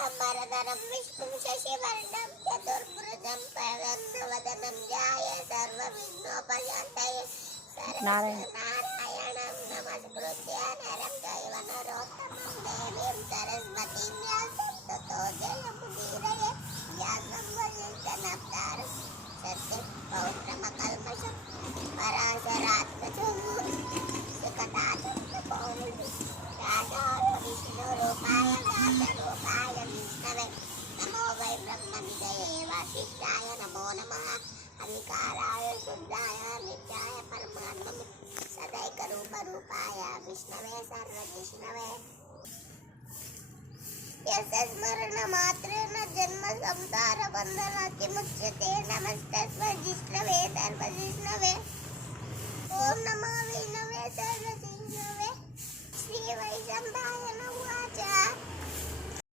शुक्लाम्बरधरं विष्णुं शशिवर्णं चतुर्भुजं प्रसन्नवदनं ध्याये सर्वविघ्नोपशान्तये नारायणं नमस्कृत्य नरं चैव नरोत्तमं देवीं सरस्वतीं व्यासं ततो जयमुदीरये व्यासं वसिष्ठनप्तारं सत्यं पौत्रमकल्मषं पराशरात्मजं शिखताचं विष्णुरूपाय व्यासरूपाय विष्णवे नमो वै ब्रह्मनिधये वासिष्ठाय नमो नमः अविकाराय शुद्धाय नित्याय परमात्मने सदैकरूपरूपाय विष्णवे सर्वजिष्णवे यस्य स्मरणमात्रेण जन्म संसारबन्धनात् मुच्यते नमस्तस्मै जिष्णवे सर्वजिष्णवे ॐ नमो विष्णवे सर्वजिष्णवे श्रीवैशम्पायन उवाच